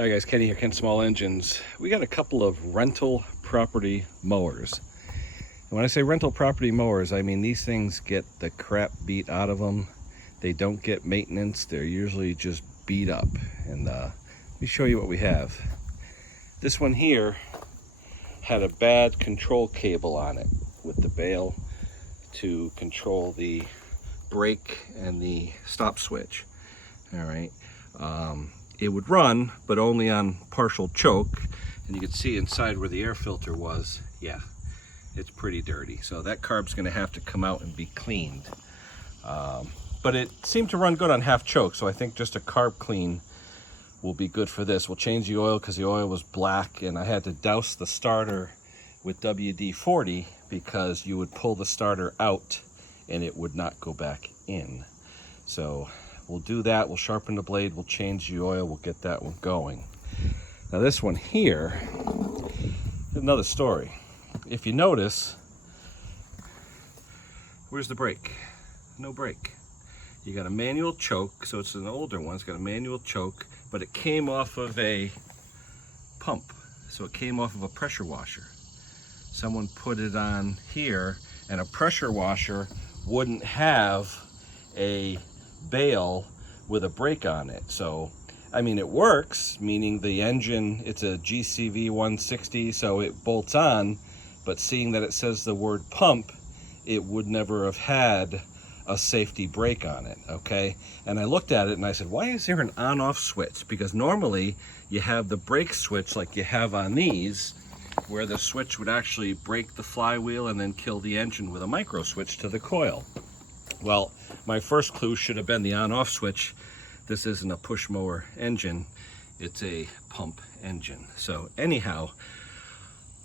Hi guys, Kenny here, Ken Small Engines. We got a couple of rental property mowers. And when I say rental property mowers, I mean these things get the crap beat out of them. They don't get maintenance. They're usually just beat up. And let me show you what we have. This one here had a bad control cable on it with the bail to control the brake and the stop switch. All right. It would run, but only on partial choke. And you can see inside where the air filter was, yeah, it's pretty dirty. So that carb's gonna have to come out and be cleaned. But it seemed to run good on half choke, so I think just a carb clean will be good for this. We'll change the oil because the oil was black, and I had to douse the starter with WD-40 because you would pull the starter out and it would not go back in. So we'll do that, we'll sharpen the blade, we'll change the oil, we'll get that one going. Now this one here, another story. If you notice, where's the brake? No brake. You got a manual choke, so it's an older one, it's got a manual choke, but it came off of a pump. So it came off of a pressure washer. Someone put it on here, and a pressure washer wouldn't have a bail with a brake on it. So I mean, it works, meaning the engine, it's a GCV 160, so it bolts on, but seeing that it says the word pump, it would never have had a safety brake on it, okay? And I looked at it and I said, why is there an on-off switch? Because normally you have the brake switch like you have on these, where the switch would actually break the flywheel and then kill the engine with a micro switch to the coil. Well, my first clue should have been the on-off switch. This isn't a push mower engine, it's a pump engine. So anyhow,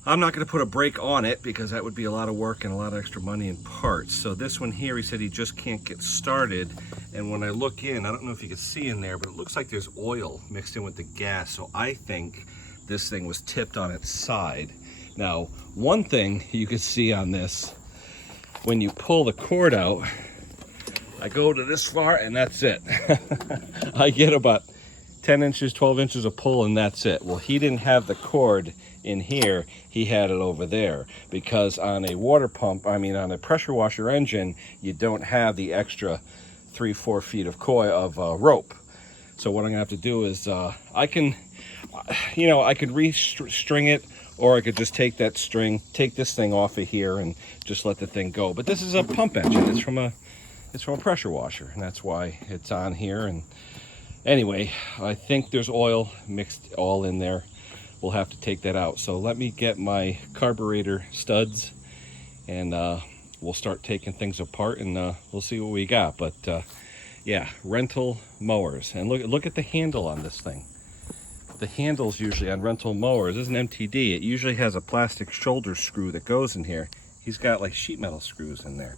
I'm not gonna put a brake on it because that would be a lot of work and a lot of extra money and parts. So this one here, he said he just can't get started. And when I look in, I don't know if you can see in there, but it looks like there's oil mixed in with the gas. So I think this thing was tipped on its side. Now, one thing you can see on this, when you pull the cord out, I go to this far and that's it. I get about 10 inches, 12 inches of pull and that's it. Well, he didn't have the cord in here, he had it over there, because on a water pump, I mean on a pressure washer engine, you don't have the extra 3-4 feet of coil of rope. So what I'm gonna have to do is I can, I could restring it, or I could just take that string, take this thing off of here and just let the thing go. But this is a pump engine, it's from a pressure washer, and that's why it's on here. And anyway, I think there's oil mixed all in there. We'll have to take that out. So let me get my carburetor studs and we'll start taking things apart and we'll see what we got. But yeah, rental mowers. And look at the handle on this thing. The handles usually on rental mowers, this is an MTD, it usually has a plastic shoulder screw that goes in here. He's got like sheet metal screws in there.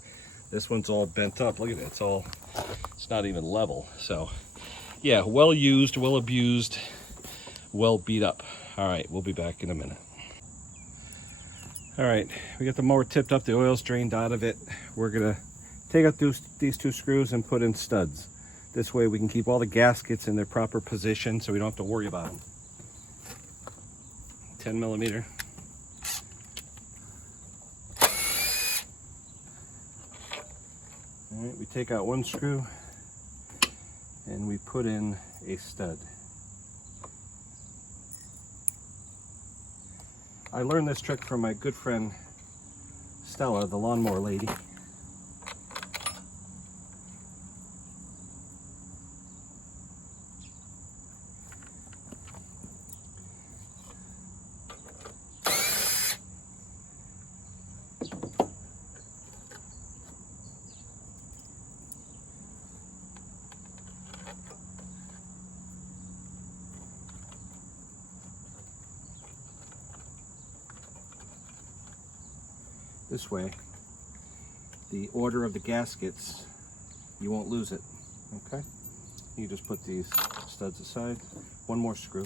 This one's all bent up. Look at it. It's not even level. So yeah, well used, well abused, well beat up. All right, we'll be back in a minute. All right, we got the mower tipped up. The oil's drained out of it. We're gonna take out these two screws and put in studs. This way we can keep all the gaskets in their proper position so we don't have to worry about them. 10 millimeter. All right, we take out one screw and we put in a stud. I learned this trick from my good friend Stella, the lawnmower lady. This way, the order of the gaskets, you won't lose it, okay? You just put these studs aside. One more screw.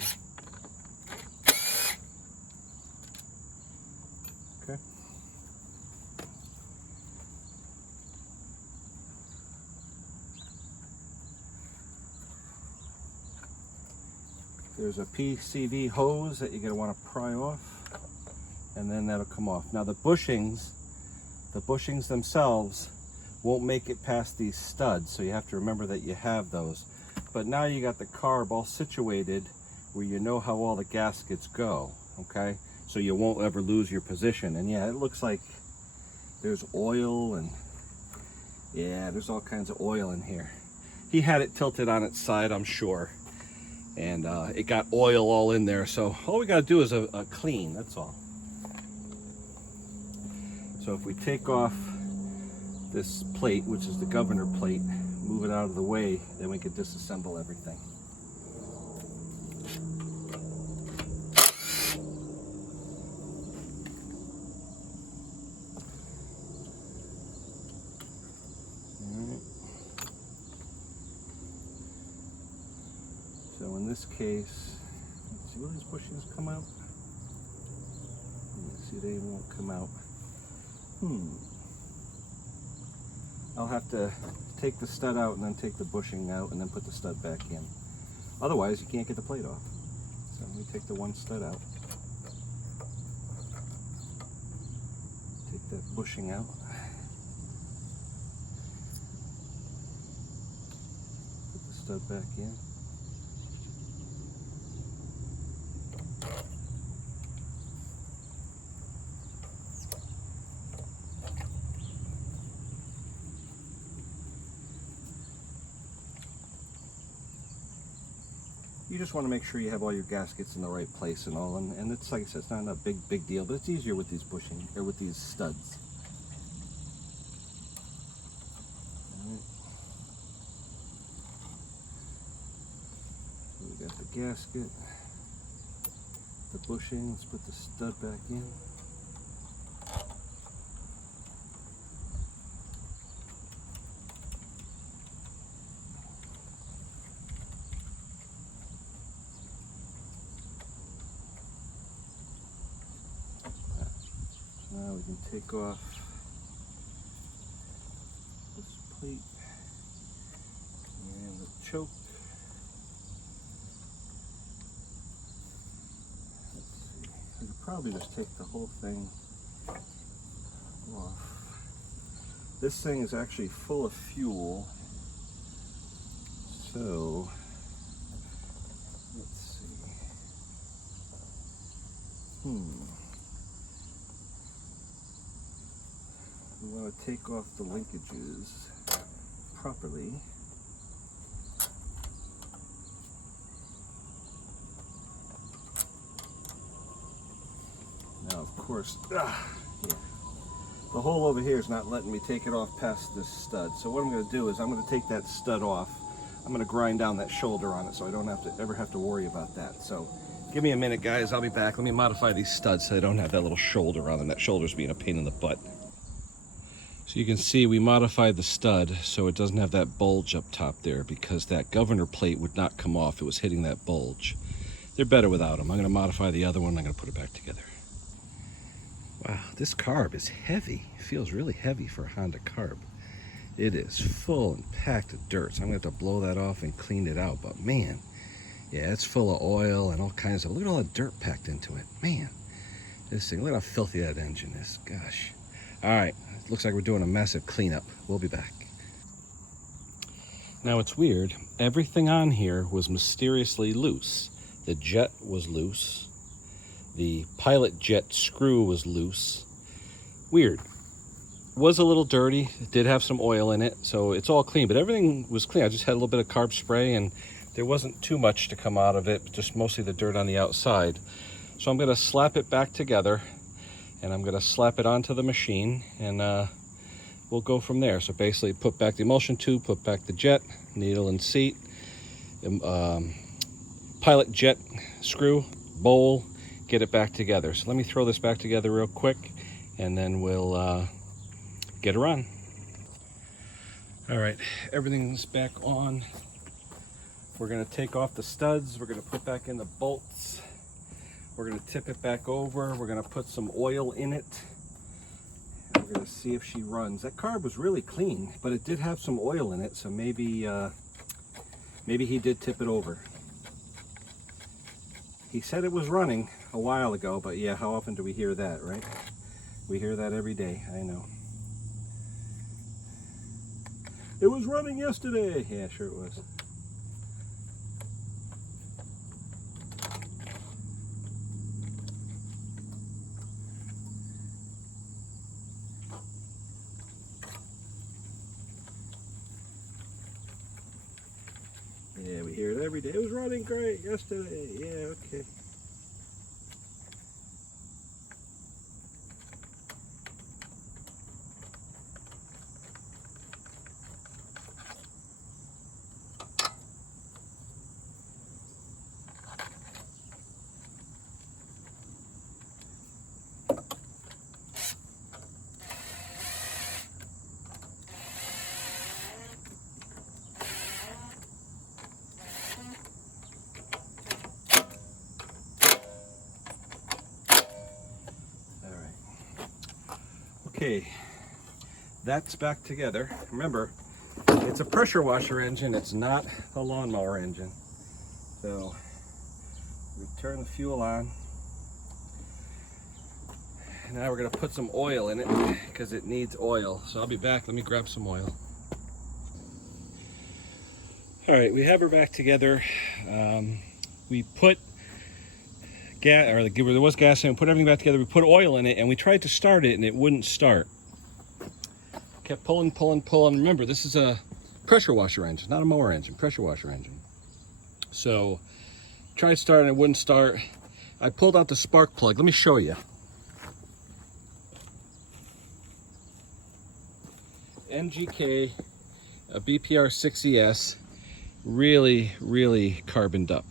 Okay. There's a PCV hose that you're going to want to pry off, and then that'll come off. Now the bushings themselves won't make it past these studs, so you have to remember that you have those. But now you got the carb all situated where you know how all the gaskets go, okay? So you won't ever lose your position. And yeah, it looks like there's oil, and yeah, there's all kinds of oil in here. He had it tilted on its side, I'm sure, and it got oil all in there. So all we got to do is a clean, that's all. So if we take off this plate, which is the governor plate, move it out of the way, then we can disassemble everything. So in this case, let's see, will these bushings come out? See, they won't come out. I'll have to take the stud out and then take the bushing out and then put the stud back in. Otherwise, you can't get the plate off. So let me take the one stud out. Take that bushing out. Put the stud back in. You just want to make sure you have all your gaskets in the right place and all, and it's like I said, it's not a big deal, but it's easier with these bushing or with these studs. All right. So we got the gasket, the bushing. Let's put the stud back in. Now we can take off this plate and the choke. Let's see, we could probably just take the whole thing off. This thing is actually full of fuel, so let's see. We want to take off the linkages properly. Now, of course, yeah, the hole over here is not letting me take it off past this stud. So what I'm going to do is I'm going to take that stud off. I'm going to grind down that shoulder on it so I don't ever have to worry about that. So give me a minute, guys. I'll be back. Let me modify these studs so they don't have that little shoulder on them. That shoulder's being a pain in the butt. So you can see we modified the stud so it doesn't have that bulge up top there, because that governor plate would not come off. It was hitting that bulge. They're better without them. I'm going to modify the other one. I'm going to put it back together. Wow, this carb is heavy. It feels really heavy for a Honda carb. It is full and packed of dirt. So I'm going to have to blow that off and clean it out. But man, yeah, it's full of oil and all kinds of, look at all the dirt packed into it. Man, this thing, look at how filthy that engine is. Gosh. All right. Looks like we're doing a massive cleanup. We'll be back. Now it's weird. Everything on here was mysteriously loose. The jet was loose. The pilot jet screw was loose. Weird. Was a little dirty. It did have some oil in it, so it's all clean, but everything was clean. I just had a little bit of carb spray, and there wasn't too much to come out of it, just mostly the dirt on the outside. So I'm going to slap it back together, and I'm going to slap it onto the machine, and we'll go from there. So basically put back the emulsion tube, put back the jet, needle and seat, pilot jet screw, bowl, get it back together. So let me throw this back together real quick, and then we'll get her on. All right, everything's back on. We're going to take off the studs. We're going to put back in the bolts. We're going to tip it back over. We're going to put some oil in it. And we're going to see if she runs. That carb was really clean, but it did have some oil in it, so maybe he did tip it over. He said it was running a while ago, but yeah, how often do we hear that, right? We hear that every day, I know. It was running yesterday. Yeah, sure it was. Yeah, we hear it every day. It was running great yesterday. Yeah, okay. Okay, that's back together. Remember, it's a pressure washer engine, it's not a lawnmower engine. So, we turn the fuel on. Now we're gonna put some oil in it because it needs oil. So I'll be back, let me grab some oil. All right, we have her back together. We put gas, or there was gas in it, we put everything back together, we put oil in it, and we tried to start it and it wouldn't start. Kept pulling. Remember, this is a pressure washer engine, not a mower engine, pressure washer engine. So, tried starting, it wouldn't start. I pulled out the spark plug, let me show you. NGK, a BPR 6ES, really carboned up.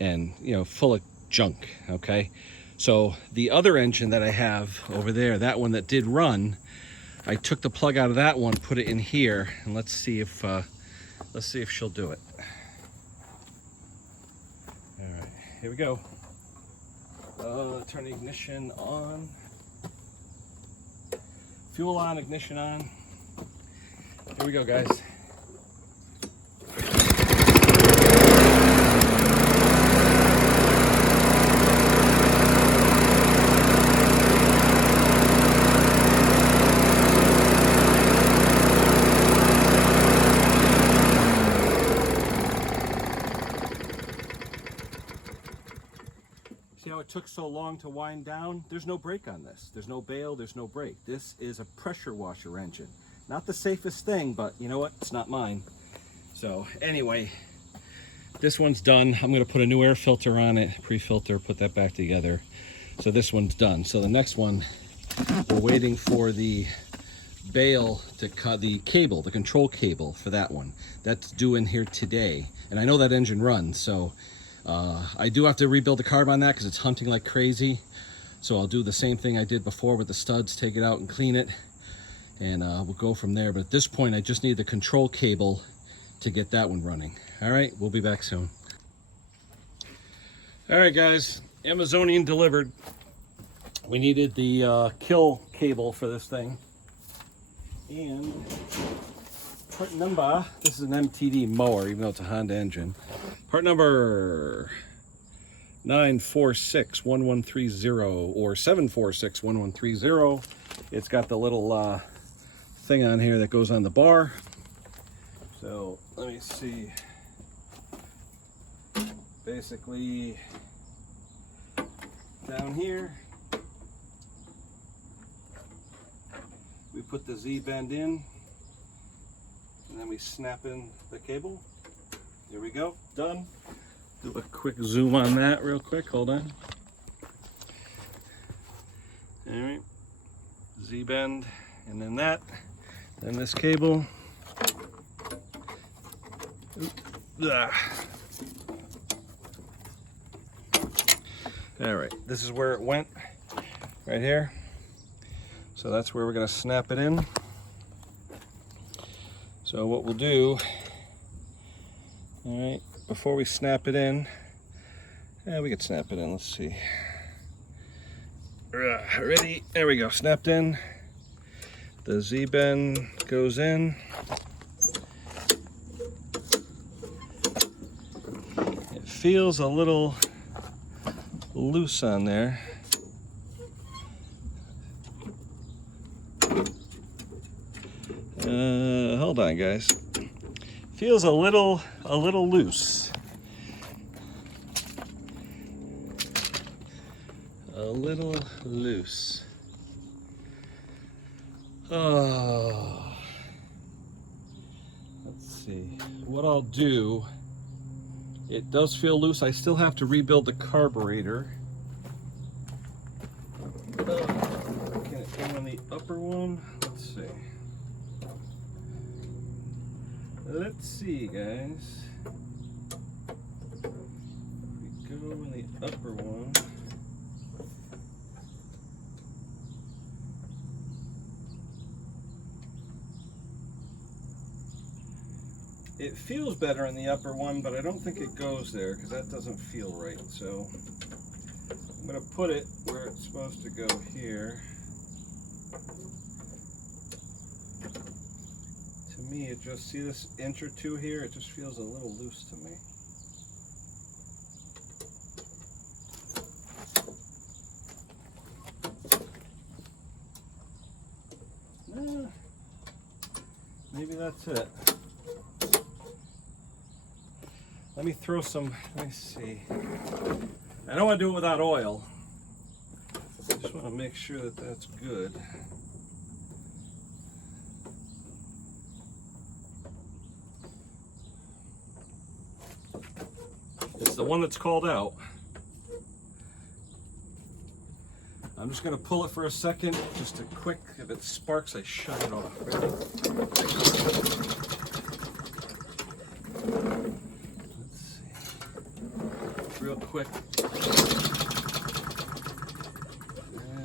And full of junk. Okay, so the other engine that I have over there, that one that did run, I took the plug out of that one, put it in here, and let's see if she'll do it. All right, here we go. Turn the ignition on, fuel on, ignition on. Here we go, guys. See how it took so long to wind down? There's no brake on this. There's no bail, there's no brake. This is a pressure washer engine. Not the safest thing, but you know what? It's not mine. So anyway, this one's done. I'm gonna put a new air filter on it, pre-filter, put that back together. So this one's done. So the next one, we're waiting for the bail to cut the cable, the control cable for that one. That's due in here today. And I know that engine runs, so I do have to rebuild the carb on that because it's hunting like crazy. So I'll do the same thing I did before with the studs, take it out and clean it, and we'll go from there. But at this point, I just need the control cable to get that one running. All right, we'll be back soon. All right, guys, Amazonian delivered. We needed the kill cable for this thing. And part number, this is an MTD mower, even though it's a Honda engine. Part number 9461130 or 7461130. It's got the little thing on here that goes on the bar. So let me see. Basically, down here, we put the Z bend in, and then we snap in the cable. Here we go, done. Do a quick zoom on that real quick, hold on. All right, Z bend, and then that, then this cable. All right, this is where it went, right here. So that's where we're gonna snap it in. So what we'll do, all right, before we snap it in, we can snap it in, let's see. Ready, there we go, snapped in. The Z-bend goes in. It feels a little loose on there. Hold on, guys. Feels a little loose. A little loose. Oh. Let's see. What I'll do, it does feel loose. I still have to rebuild the carburetor. Can it go on the upper one? Let's see. Let's see, guys. If we go in the upper one. It feels better in the upper one, but I don't think it goes there because that doesn't feel right. So I'm going to put it where it's supposed to go here. To me, it just, see this inch or two here? It just feels a little loose to me. Maybe that's it. Let me throw some, let me see. I don't want to do it without oil. I just want to make sure that that's good. It's the one that's called out. I'm just going to pull it for a second, just a quick, if it sparks, I shut it off. Ready? Let's see. Real quick.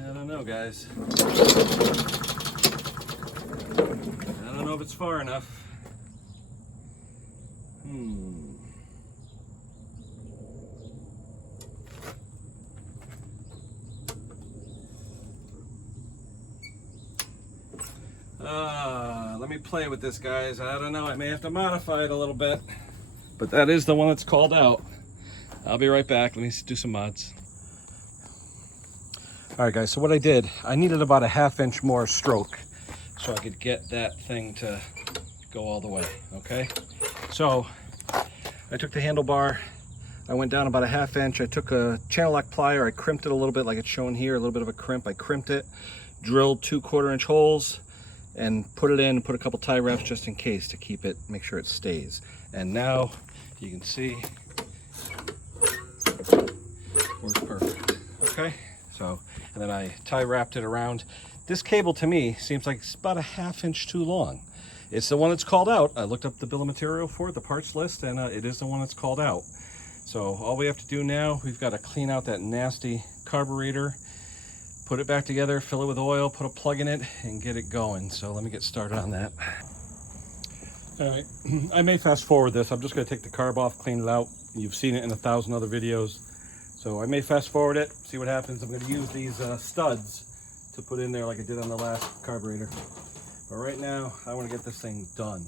I don't know, guys. I don't know if it's far enough. Let me play with this, guys. I don't know, I may have to modify it a little bit, but that is the one that's called out. I'll be right back. Let me do some mods. All right, guys, so what I did, I needed about a 1/2 inch more stroke so I could get that thing to go all the way, okay? So I took the handlebar, I went down about a 1/2 inch. I took a channel lock plier, I crimped it a little bit like it's shown here, a little bit of a crimp. I crimped it, drilled 2 1/4 inch holes, and put it in, put a couple tie wraps just in case to keep it, make sure it stays. And now you can see works perfect. Okay, so, and then I tie wrapped it around. This cable to me seems like it's about a 1/2 inch too long. It's the one that's called out. I looked up the bill of material for it, the parts list, and it is the one that's called out. So all we have to do now, we've got to clean out that nasty carburetor, put it back together, fill it with oil, put a plug in it, and get it going. So let me get started on that. All right, I may fast forward this. I'm just gonna take the carb off, clean it out. You've seen it in 1,000 other videos. So I may fast forward it, see what happens. I'm gonna use these studs to put in there like I did on the last carburetor. But right now, I wanna get this thing done.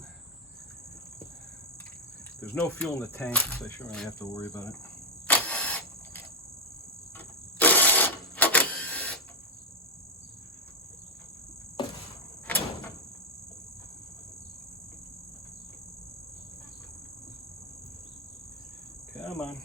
There's no fuel in the tank, so I shouldn't really have to worry about it. Come on.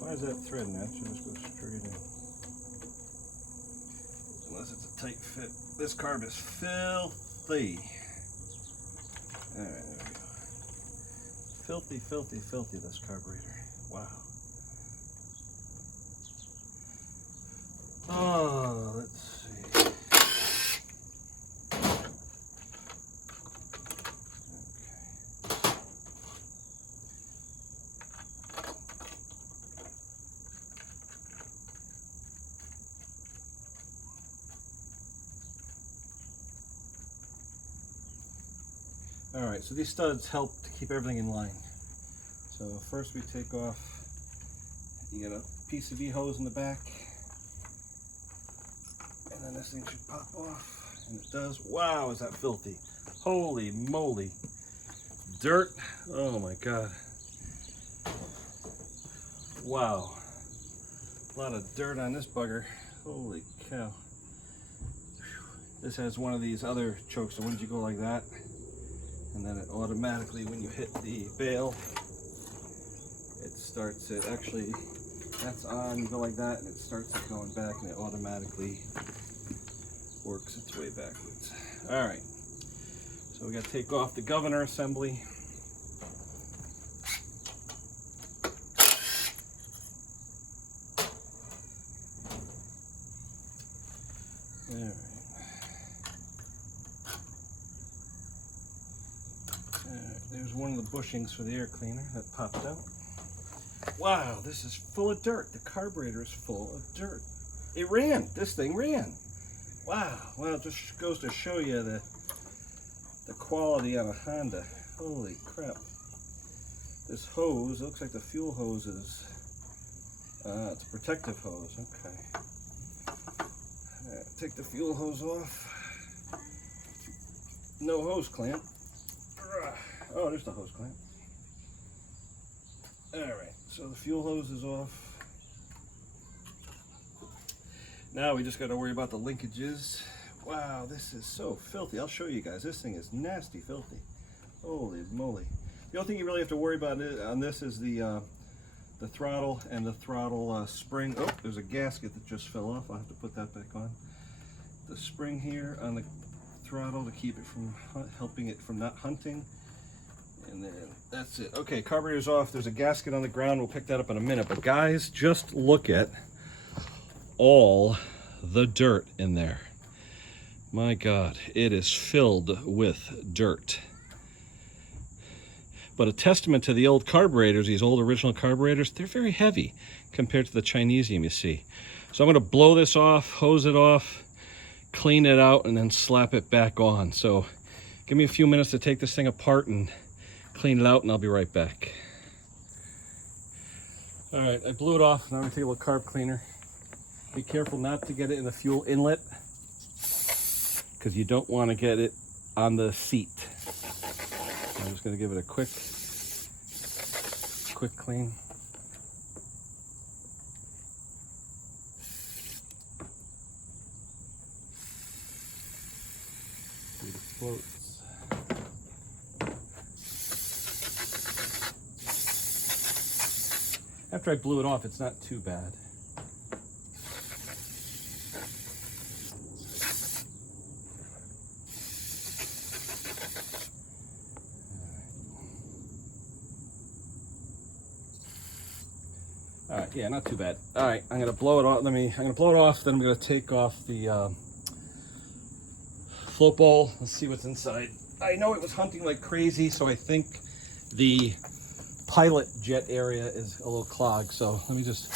Why is that thread in that? Should just go straight in. Unless it's a tight fit. This carb is filthy. Alright, there we go. Filthy, filthy, filthy, this carburetor. Wow. Oh, let's see. Okay. All right, so these studs help to keep everything in line. So first we take off, you gotta PCV hose in the back. And then this thing should pop off. And it does. Wow, is that filthy. Holy moly. Dirt. Oh my God. Wow. A lot of dirt on this bugger. Holy cow. This has one of these other chokes, so when you go like that, and then it automatically, when you hit the bail, it starts it. Actually, that's on, you go like that, and it starts it going back, and it automatically works its way backwards. All right, so we got to take off the governor assembly. All right. There's one of the bushings for the air cleaner that popped out. Wow, this is full of dirt. The carburetor is full of dirt. It ran. This thing ran. Wow. Well, it just goes to show you the quality on a Honda. Holy crap. This hose, looks like the fuel hose is, it's a protective hose. Okay. Take the fuel hose off. No hose clamp. Oh, there's the hose clamp. Alright, so the fuel hose is off. Now we just got to worry about the linkages. Wow, this is so filthy. I'll show you guys. This thing is nasty filthy. Holy moly. The only thing you really have to worry about on this is the throttle and the throttle spring. Oh, there's a gasket that just fell off. I'll have to put that back on. The spring here on the throttle to keep it from helping it from not hunting. And then that's it. Okay, carburetor's off. There's a gasket on the ground. We'll pick that up in a minute. But guys, just look at all the dirt in there. My God, it is filled with dirt. But a testament to the old carburetors, these old original carburetors, they're very heavy compared to the Chinesium you see. So I'm going to blow this off, hose it off, clean it out, and then slap it back on. So give me a few minutes to take this thing apart and clean it out, and I'll be right back. All right, I blew it off. Now I'm gonna take a little carb cleaner. Be careful not to get it in the fuel inlet, because you don't want to get it on the seat. I'm just gonna give it a quick clean. See the floats. After I blew it off, it's not too bad. All right, yeah, not too bad. All right, I'm gonna blow it off. I'm gonna blow it off. Then I'm gonna take off the float bowl. Let's see what's inside. I know it was hunting like crazy, so I think the pilot jet area is a little clogged, so let me just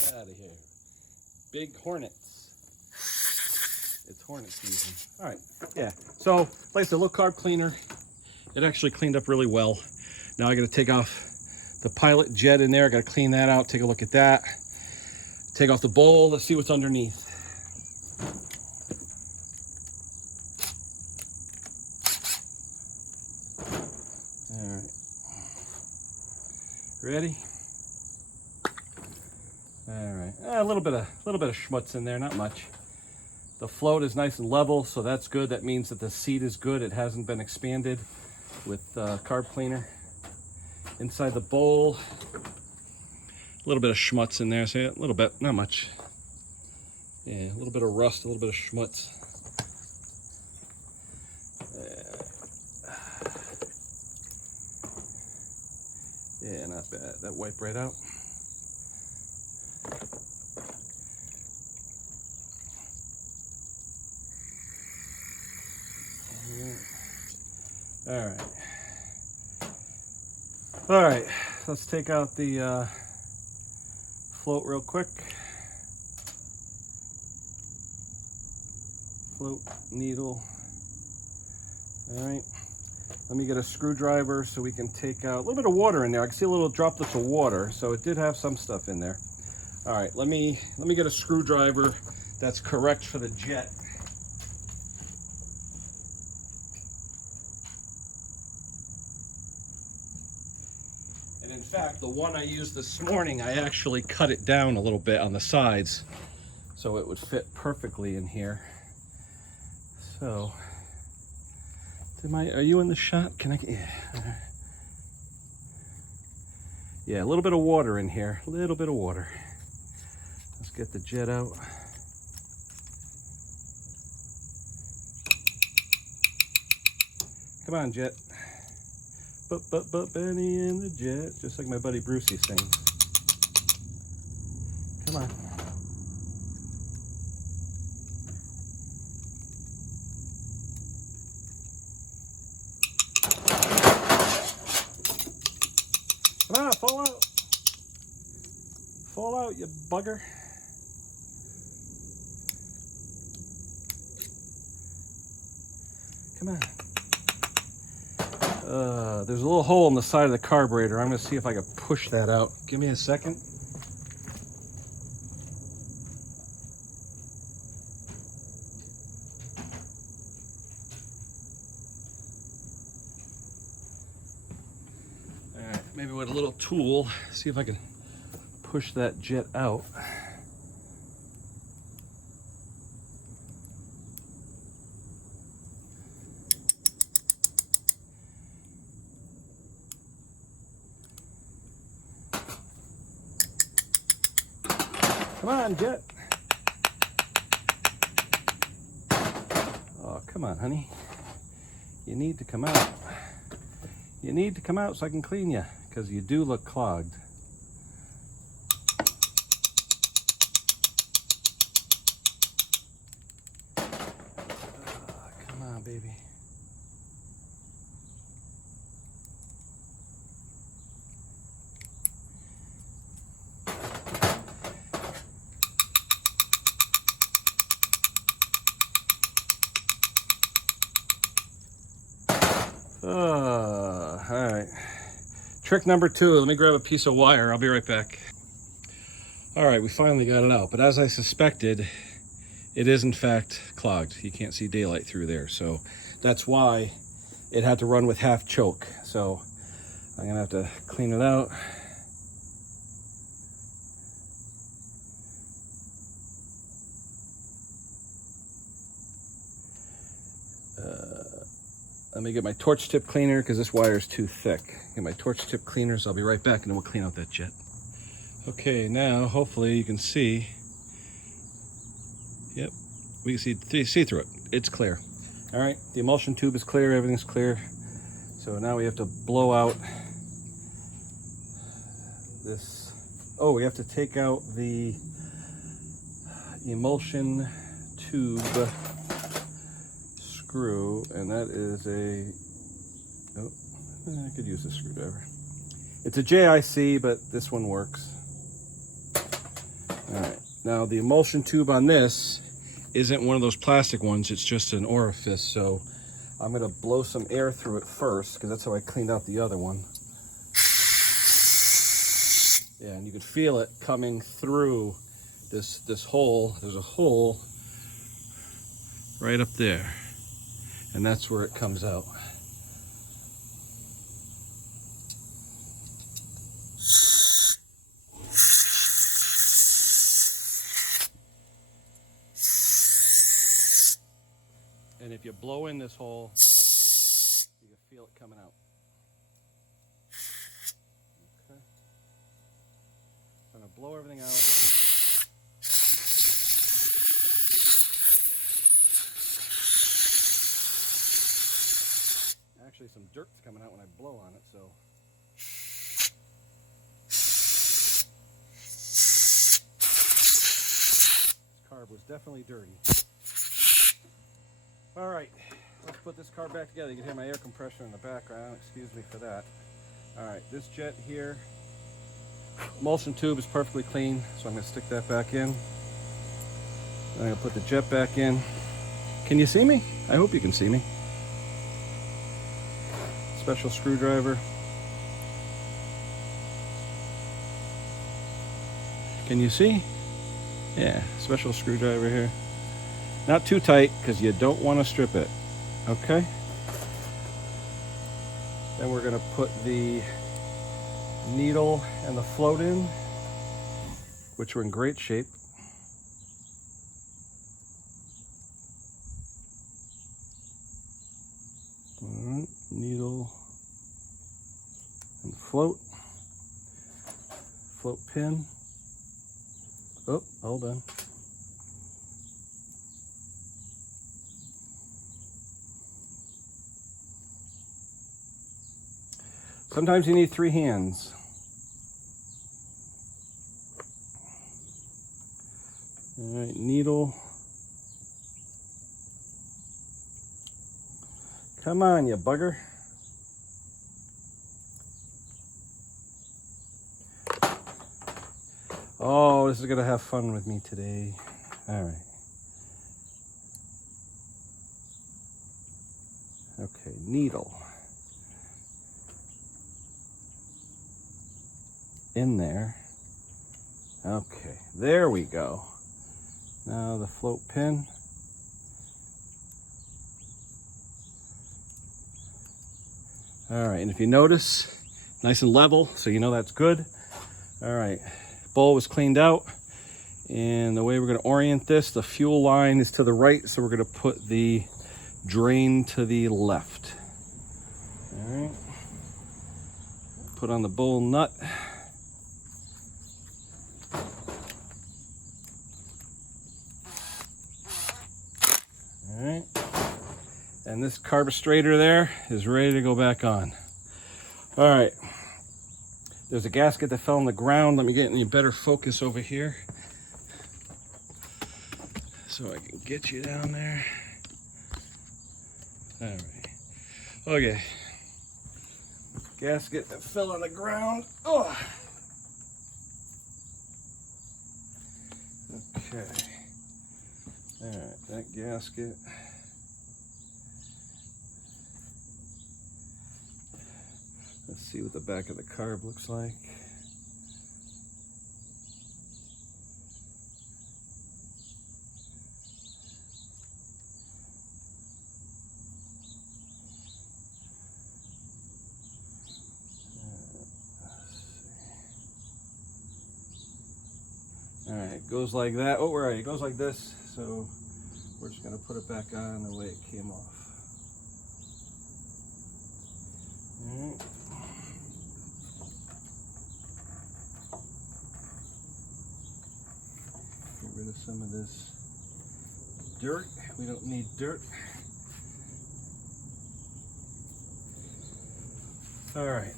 get out of here. Big hornets. It's hornet season. All right, yeah. So like I said, a little carb cleaner. It actually cleaned up really well. Now I got to take off the pilot jet in there. I got to clean that out. Take a look at that. Take off the bowl. Let's see what's underneath. All right. Ready? All right. A little bit of schmutz in there, not much. The float is nice and level, so that's good. That means that the seat is good. It hasn't been expanded with carb cleaner. Inside the bowl, a little bit of schmutz in there. So a little bit, not much. Yeah, a little bit of rust, a little bit of schmutz. Yeah, not bad. That wipe right out. All right, let's take out the float real quick. float needle. All right, let me get a screwdriver so we can take out a little bit of water in there. I can see a little droplets of water, so it did have some stuff in there. All right, let me get a screwdriver that's correct for the jet. And in fact, the one I used this morning, I actually cut it down a little bit on the sides so it would fit perfectly in here. So, are you in the shot? Can I? Yeah, a little bit of water in here, a little bit of water. Let's get the jet out. Come on, jet. But Benny and the jet, just like my buddy Brucey sings. Come on. Come on, fall out. Fall out, you bugger. Come on. There's a little hole in the side of the carburetor. I'm going to see if I can push that out. Give me a second. All right, maybe with a little tool, see if I can push that jet out. Come on, jet. Oh, come on, honey. You need to come out. You need to come out so I can clean you, because you do look clogged. Oh, come on, baby. All right. Trick number 2. Let me grab a piece of wire. I'll be right back. All right, we finally got it out. But as I suspected, it is in fact clogged. You can't see daylight through there. So that's why it had to run with half choke. So I'm gonna have to clean it out. Let me get my torch tip cleaner because this wire is too thick. Get my torch tip cleaners. I'll be right back and then we'll clean out that jet. Okay, now hopefully you can see. Yep, we can see through it. It's clear. All right, the emulsion tube is clear. Everything's clear. So now we have to blow out this. Oh, we have to take out the emulsion tube screw, and that is I could use this screwdriver. It's a JIC, but this one works. All right, now the emulsion tube on this isn't one of those plastic ones, it's just an orifice, so I'm gonna blow some air through it first, because that's how I cleaned out the other one. Yeah, and you can feel it coming through this hole. There's a hole right up there, and that's where it comes out. And if you blow in this hole, you can feel it coming out. Okay. I'm gonna blow everything out. Actually, some dirt's coming out when I blow on it, so. This carb was definitely dirty. All right, let's put this car back together. You can hear my air compressor in the background. Excuse me for that. All right, this jet here, emulsion tube is perfectly clean, so I'm going to stick that back in. Then I'm going to put the jet back in. Can you see me? I hope you can see me. Special screwdriver. Can you see? Yeah, special screwdriver here. Not too tight because you don't want to strip it. Okay. Then we're going to put the needle and the float in, which are in great shape. All right, needle and float pin. Oh, hold on. Sometimes you need 3 hands. All right, needle. Come on, you bugger. Oh, this is gonna have fun with me today. All right. Okay, needle. In there. Okay, there we go. Now the float pin. All right, and if you notice, nice and level, so you know that's good. All right, bowl was cleaned out, and the way we're gonna orient this, the fuel line is to the right, so we're gonna put the drain to the left. All right, put on the bowl nut. All right, and this carburetor there is ready to go back on. All right, there's a gasket that fell on the ground. Let me get in a better focus over here so I can get you down there. All right, okay, gasket that fell on the ground. Oh, okay. All right, that gasket. Let's see what the back of the carb looks like. All right, goes like that. Oh, where are you? It goes like this. So we're just gonna put it back on the way it came off. All right. Get rid of some of this dirt. We don't need dirt. All right.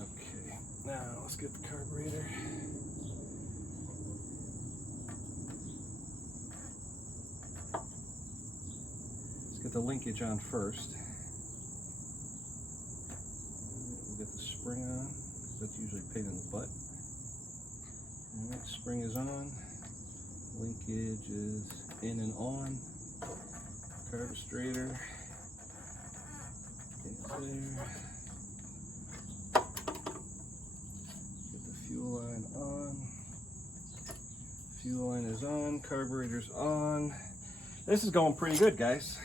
Okay, now let's get the carburetor. Let's get the linkage on first. We'll get the spring on, because that's usually a pain in the butt. All right, spring is on. Linkage is in and on. Carburetor is there. Get the fuel line on. Fuel line is on. Carburetor's on. This is going pretty good, guys.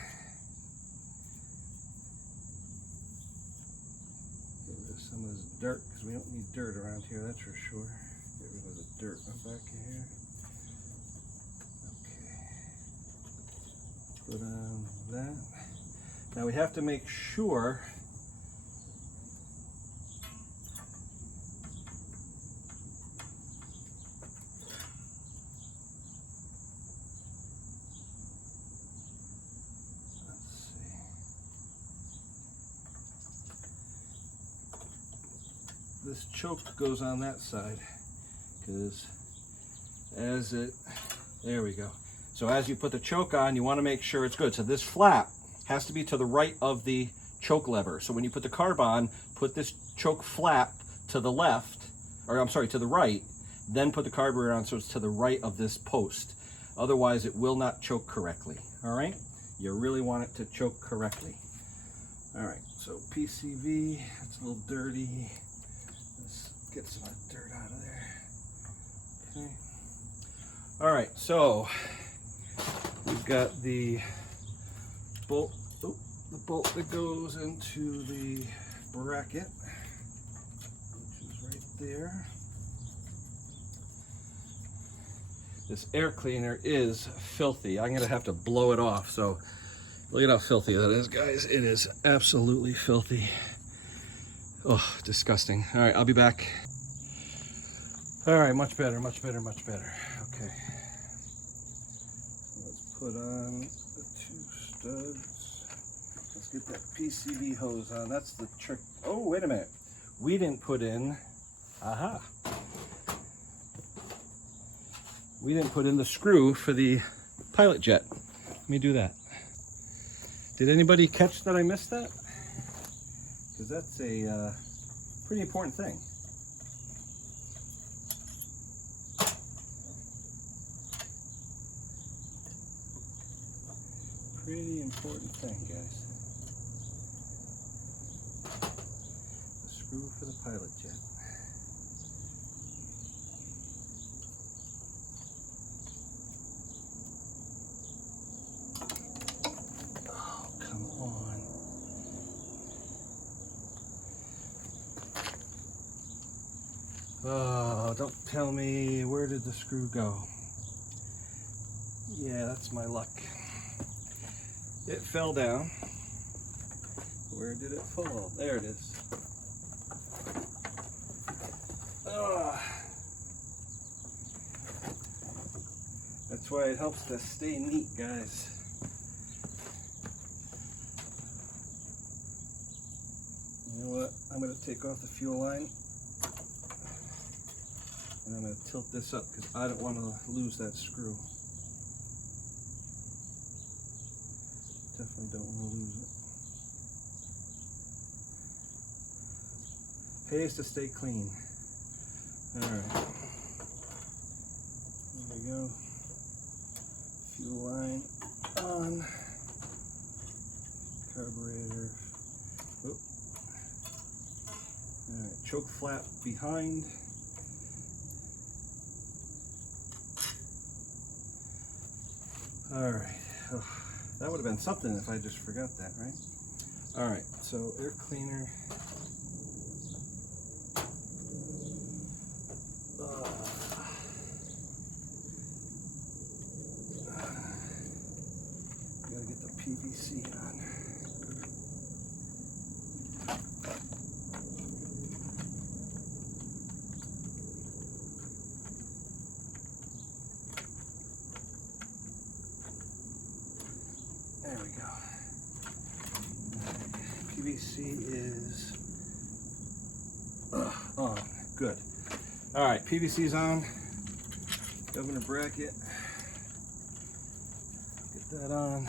Get rid of some of this dirt, because we don't need dirt around here, that's for sure. Get rid of the dirt on back of here. Put on that. Now we have to make sure this choke goes on that side, because there we go. So as you put the choke on, you want to make sure it's good. So this flap has to be to the right of the choke lever. So when you put the carb on, put this choke flap to the left, or I'm sorry, to the right, then put the carburetor on so it's to the right of this post. Otherwise, it will not choke correctly, all right? You really want it to choke correctly. All right, so PCV, it's a little dirty. Let's get some of that dirt out of there. Okay. All right, so we've got the bolt, the bolt that goes into the bracket, which is right there. This air cleaner is filthy. I'm gonna have to blow it off. So look at how filthy that is, guys. It is absolutely filthy. Oh, disgusting. All right, I'll be back. All right, much better, much better, much better. Okay. So let's put on the 2 studs. Let's get that PCV hose on. That's the trick. Oh, wait a minute. We didn't put in, aha. We didn't put in the screw for the pilot jet. Let me do that. Did anybody catch that I missed that? Because that's a pretty important thing. Pretty important thing, guys. The screw for the pilot jet. Oh, don't tell me, where did the screw go? Yeah, that's my luck. It fell down. Where did it fall? There it is. That's why it helps to stay neat, guys. You know what? I'm going to take off the fuel line. And I'm going to tilt this up because I don't want to lose that screw. Definitely don't want to lose it. Pays to stay clean. Alright. There we go. Fuel line on. Carburetor. Oop. Alright, choke flap behind. All right, oh, that would have been something if I just forgot that, right? All right, so air cleaner. Gotta get the PVC on. There we go. PVC is on. Good. All right, PVC's on. Governor bracket. Get that on.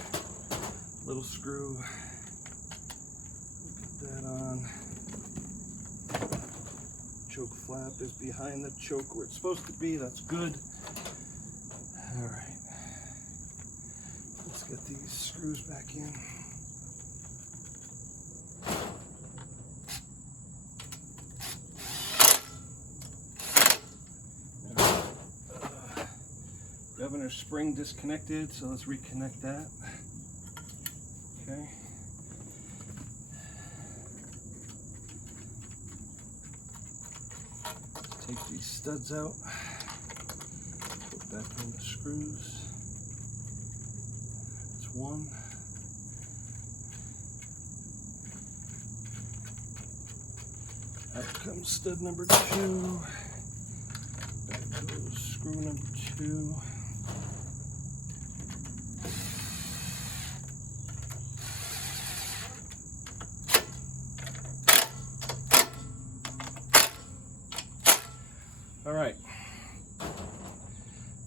Little screw. Get that on. Choke flap is behind the choke where it's supposed to be. That's good. All right. Let's get these screws back in. Governor spring disconnected, so let's reconnect that. Okay. Take these studs out. Put back in the screws. That's one. Out comes stud number 2. Back goes screw number 2. All right,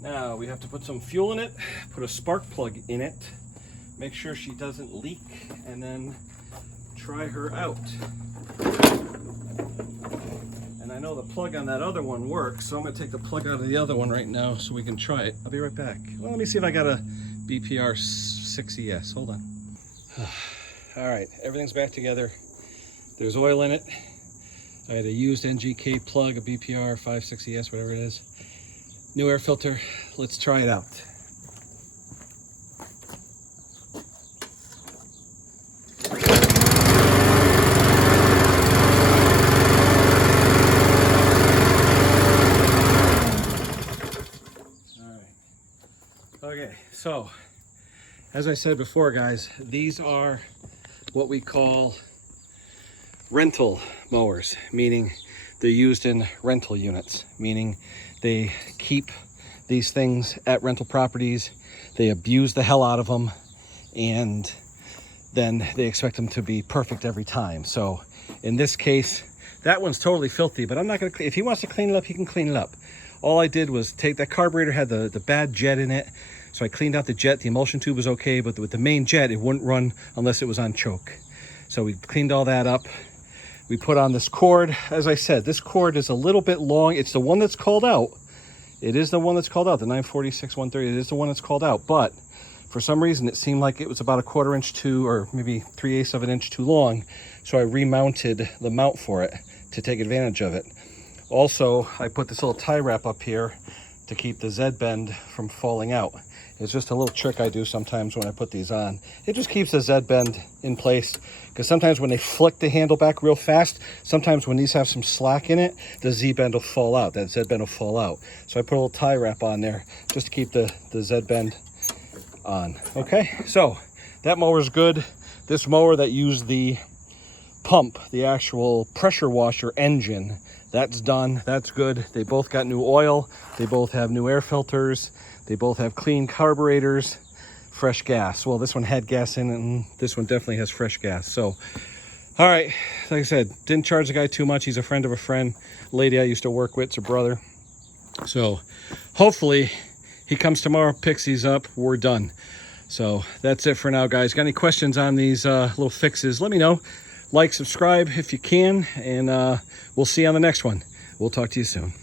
now we have to put some fuel in it, put a spark plug in it, make sure she doesn't leak, and then try her out. And the plug on that other one works, so I'm going to take the plug out of the other one right now so we can try it. I'll be right back. Well, let me see if I got a BPR 6ES. Hold on. All right, everything's back together. There's oil in it. I had a used NGK plug, a BPR 56ES, whatever it is. New air filter. Let's try it out. Okay, so as I said before, guys, these are what we call rental mowers, meaning they're used in rental units, meaning they keep these things at rental properties, they abuse the hell out of them, and then they expect them to be perfect every time. So in this case, that one's totally filthy, but I'm not gonna, if he wants to clean it up, he can clean it up. All I did was take that carburetor, had the bad jet in it, so I cleaned out the jet. The emulsion tube was okay, but with the main jet, it wouldn't run unless it was on choke. So we cleaned all that up. We put on this cord. As I said, this cord is a little bit long. It's the one that's called out. It is the one that's called out, the 946 130. It is the one that's called out, but for some reason, it seemed like it was about a 1/4 inch too, or maybe 3/8 of an inch too long. So I remounted the mount for it to take advantage of it. Also, I put this little tie wrap up here to keep the Z bend from falling out. It's just a little trick I do sometimes when I put these on. It just keeps the Z bend in place, because sometimes when they flick the handle back real fast, sometimes when these have some slack in it, the Z bend will fall out, that Z bend will fall out. So I put a little tie wrap on there just to keep the Z bend on. Okay, so that mower's good. This mower that used the pump, the actual pressure washer engine, that's done. That's good. They both got new oil. They both have new air filters. They both have clean carburetors, fresh gas. Well, this one had gas in it, and this one definitely has fresh gas. So, all right, like I said, didn't charge the guy too much. He's a friend of a friend, lady I used to work with, it's her brother. So hopefully he comes tomorrow, picks these up, we're done. So that's it for now, guys. Got any questions on these little fixes, let me know. Like, subscribe if you can, and we'll see you on the next one. We'll talk to you soon.